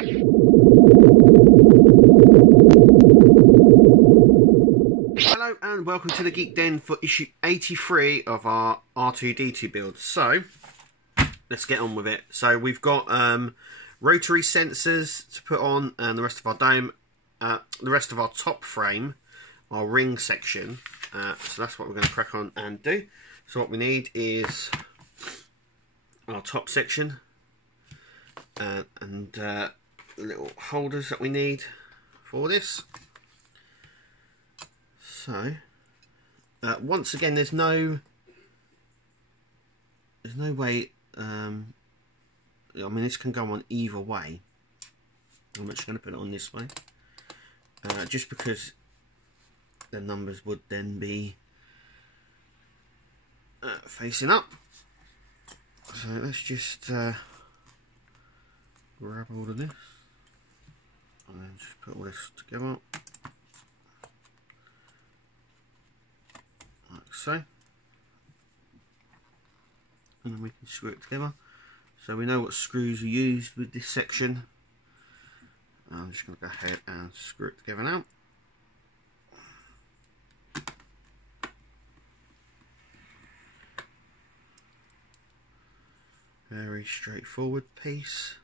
Hello and welcome to the Geek Den for issue 83 of our R2D2 build. So, let's get on with it. So we've got rotary sensors to put on and the rest of our dome, the rest of our top frame, our ring section. So that's what we're going to crack on and do. So what we need is our top section and the little holders that we need for this. So once again, there's no way. I mean, this can go on either way. I'm just going to put it on this way, just because the numbers would then be facing up. So let's just grab all of this and then just put all this together like so, and then we can screw it together. So we know what screws are used with this section. I'm just going to go ahead and screw it together now. Very straightforward piece.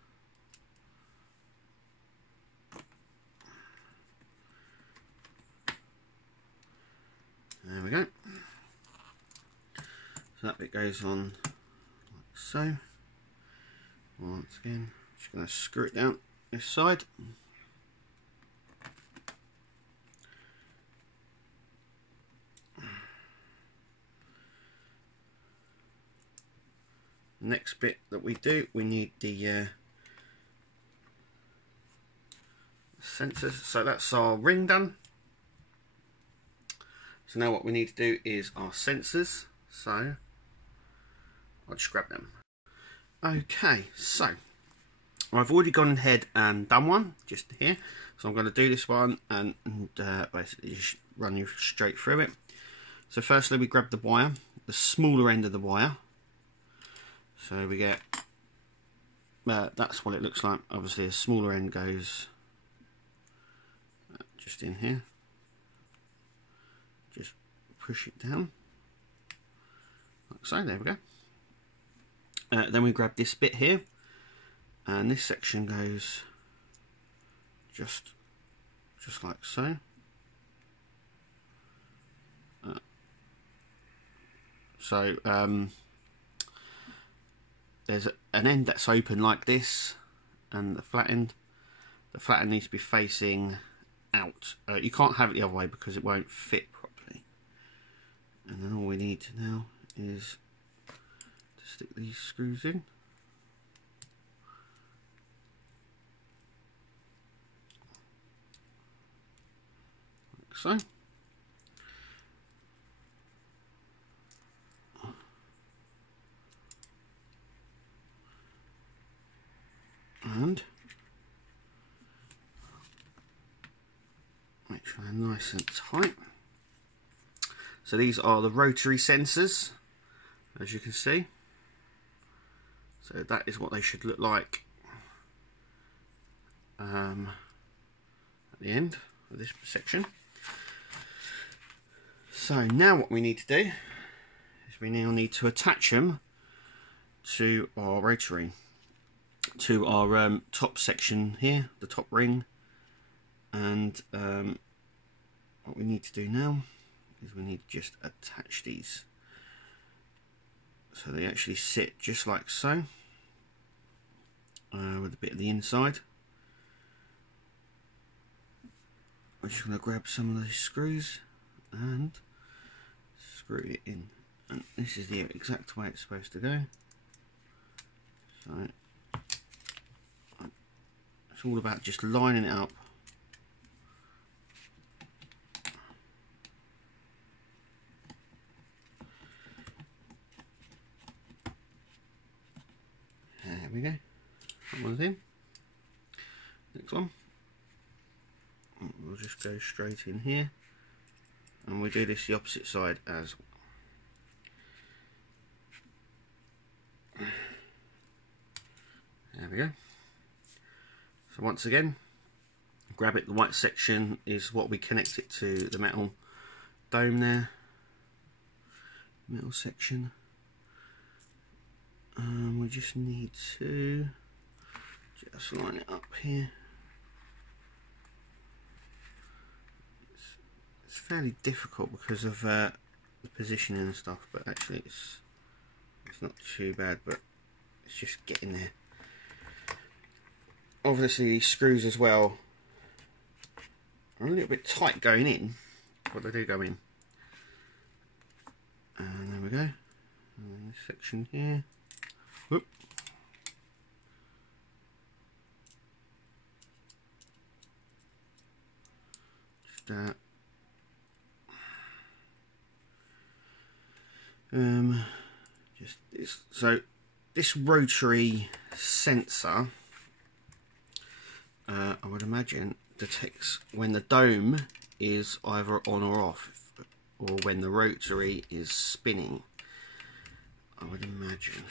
There we go. So that bit goes on like so. Once again, just going to screw it down this side. Next bit that we do, we need the sensors. So that's our ring done. So now what we need to do is our sensors. So I'll just grab them. Okay, so I've already gone ahead and done one just here. So I'm going to do this one and basically just run you straight through it. So firstly, we grab the wire, the smaller end of the wire. So we get, that's what it looks like. Obviously a smaller end goes just in here. Just push it down, like so, there we go. Then we grab this bit here, and this section goes just like so. There's an end that's open like this, and the flat end needs to be facing out. You can't have it the other way because it won't fit properly. And then all we need to now is to stick these screws in. Like so. And make sure they're nice and tight. So these are the rotary sensors, as you can see. So that is what they should look like at the end of this section. So now what we need to do is we now need to attach them to our rotary, to our top section here, the top ring. And what we need to do now is we need to just attach these so they actually sit just like so, with a bit of the inside. I'm just going to grab some of these screws and screw it in, and this is the exact way it's supposed to go. So it's all about just lining it up. There we go. That one's in. Next one. We'll just go straight in here, and we do this the opposite side as well. There we go. So once again, grab it. The white section is what we connect it to the metal dome there. Metal section. We just need to just line it up here. It's fairly difficult because of the positioning and stuff, but actually it's not too bad, but it's just getting there. Obviously these screws as well are a little bit tight going in, but they do go in. And there we go. And then this section here. Whoop. Just this. So this rotary sensor, I would imagine, detects when the dome is either on or off, or when the rotary is spinning, I would imagine.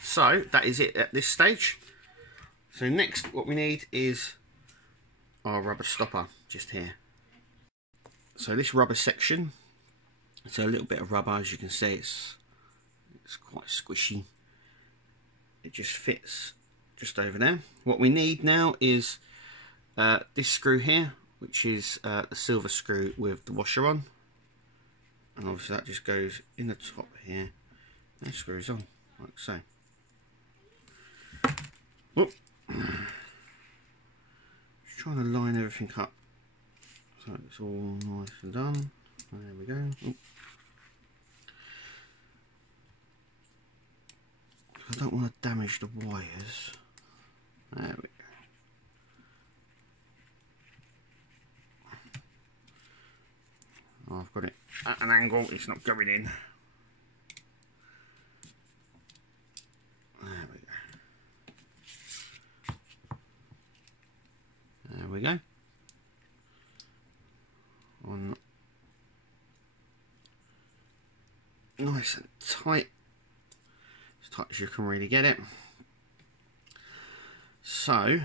So that is it at this stage. So next what we need is our rubber stopper, just here. So this rubber section, it's a little bit of rubber, as you can see, it's quite squishy. It just fits just over there. What we need now is this screw here, which is the silver screw with the washer on, and obviously that just goes in the top here and screws on like so. Whoop. Just trying to line everything up so it's all nice and done. There we go. Oop. I don't want to damage the wires. There we go. Oh, I've got it at an angle, it's not going in. There we go. There we go. On nice and tight. As tight as you can really get it. So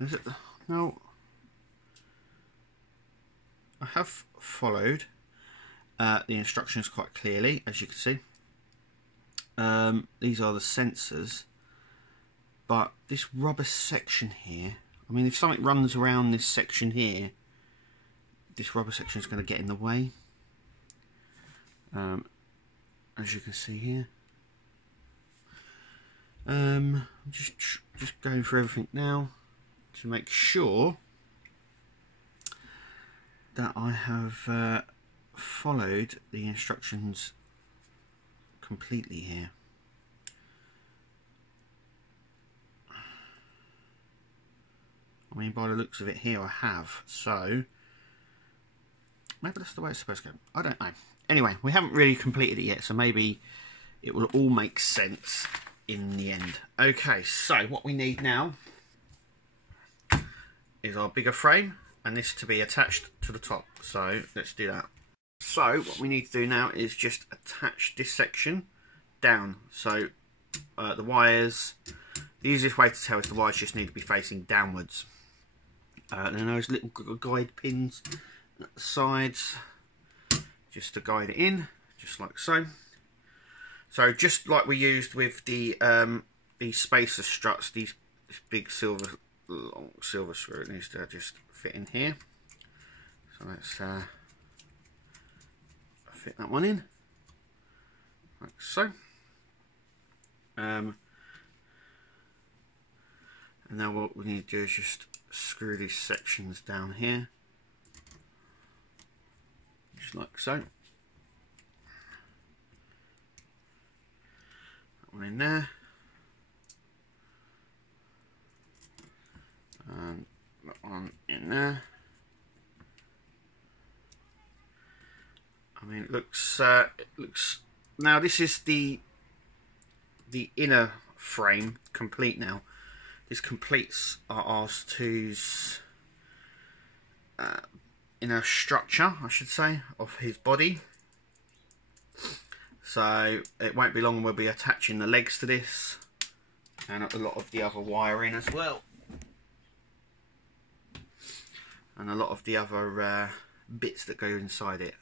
is it? No, I have followed the instructions quite clearly, as you can see. These are the sensors, but this rubber section here, I mean, if something runs around this section here, this rubber section is going to get in the way, as you can see here. Just going through everything now to make sure that I have followed the instructions completely here. I mean, by the looks of it here, I have. So maybe that's the way it's supposed to go. I don't know. Anyway, we haven't really completed it yet, so maybe it will all make sense in the end. Okay, so what we need now is our bigger frame, and this to be attached to the top. So let's do that. So what we need to do now is just attach this section down. So the wires, the easiest way to tell is the wires just need to be facing downwards. Then those little guide pins at the sides, just to guide it in, just like so. So just like we used with the these spacer struts, this big long silver screw, it needs to just fit in here. So let's fit that one in, like so. And now what we need to do is just screw these sections down here, just like so. That one in there, and that one in there. I mean, it looks now this is the inner frame complete now. This completes our R2's inner structure, I should say, of his body. So it won't be long we'll be attaching the legs to this and a lot of the other wiring as well, and a lot of the other bits that go inside it.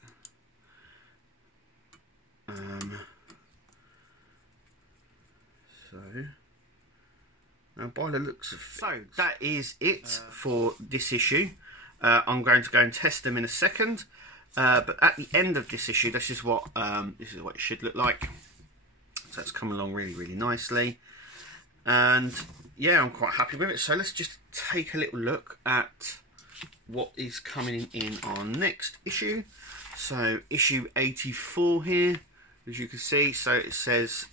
So now by the looks of it, so that is it for this issue. I'm going to go and test them in a second, but at the end of this issue, this is what it should look like. So it's come along really nicely, and yeah, I'm quite happy with it. So let's just take a little look at what is coming in our next issue. So issue 84 here, as you can see. So it says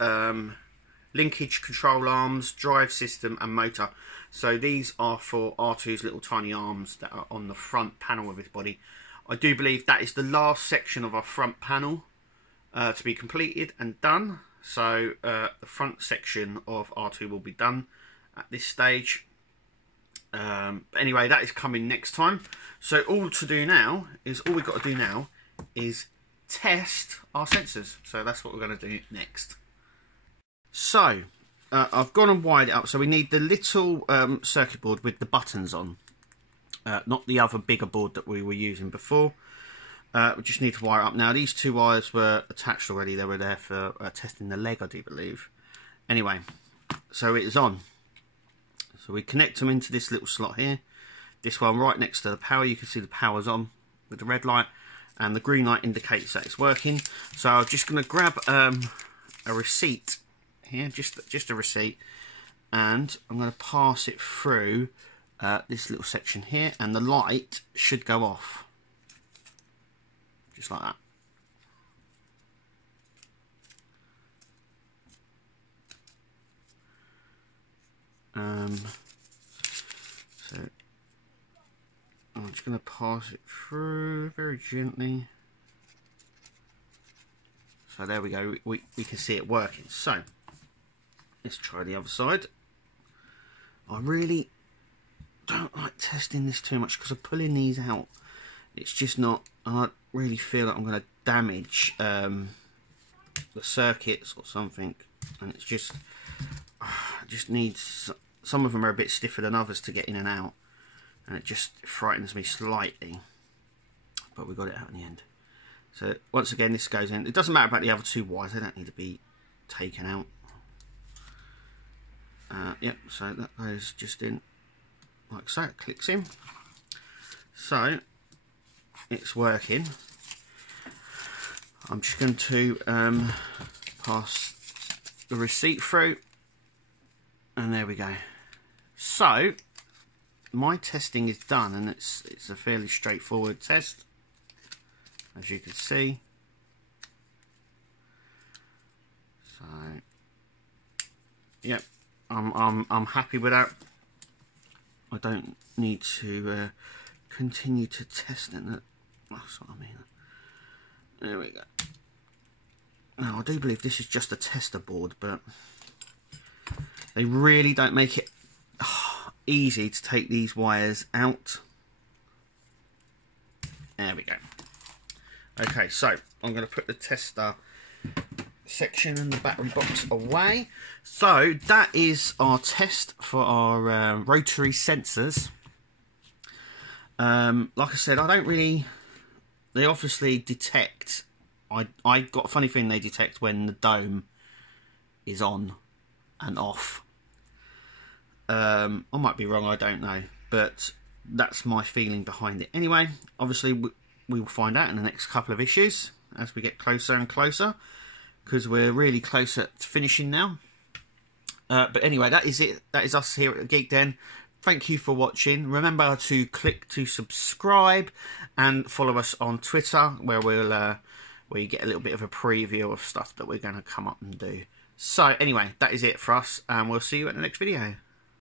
linkage, control arms, drive system and motor. So these are for R2's little tiny arms that are on the front panel of his body. I do believe that is the last section of our front panel to be completed and done. So the front section of R2 will be done at this stage. But anyway, that is coming next time. So all we've got to do now is test our sensors. So that's what we're going to do next. So I've gone and wired it up. So we need the little circuit board with the buttons on, not the other bigger board that we were using before. We just need to wire it up. Now these two wires were attached already. They were there for testing the leg, I do believe. Anyway, so it is on. So we connect them into this little slot here. This one right next to the power. You can see the power's on with the red light, and the green light indicates that it's working. So I'm just going to grab a receipt here, just a receipt, and I'm going to pass it through this little section here, and the light should go off just like that. So I'm just going to pass it through very gently. So there we go, we can see it working. So let's try the other side. I really don't like testing this too much because of pulling these out. It's just not, I really feel like I'm going to damage the circuits or something, and it's just needs, some of them are a bit stiffer than others to get in and out, and it just frightens me slightly, but we got it out in the end. So once again, this goes in. It doesn't matter about the other two wires, they don't need to be taken out. Yep, so that goes just in like so, it clicks in. So it's working. I'm just going to pass the receipt through, and there we go. So my testing is done, and it's a fairly straightforward test, as you can see. So yep, I'm happy with that. I don't need to continue to test it. That's what I mean. There we go. Now I do believe this is just a tester board, but they really don't make it easy to take these wires out. There we go. Okay, so I'm going to put the tester section and the battery box away. So that is our test for our rotary sensors. Like I said, I don't really, they obviously detect, I got a funny feeling they detect when the dome is on and off. I might be wrong, I don't know, but that's my feeling behind it. Anyway, obviously we will find out in the next couple of issues as we get closer and closer, because we're really close to finishing now. But anyway, that is it. That is us here at Geek Den. Thank you for watching. Remember to click to subscribe and follow us on Twitter, where where you get a little bit of a preview of stuff that we're going to come up and do. So anyway, that is it for us, and we'll see you at the next video.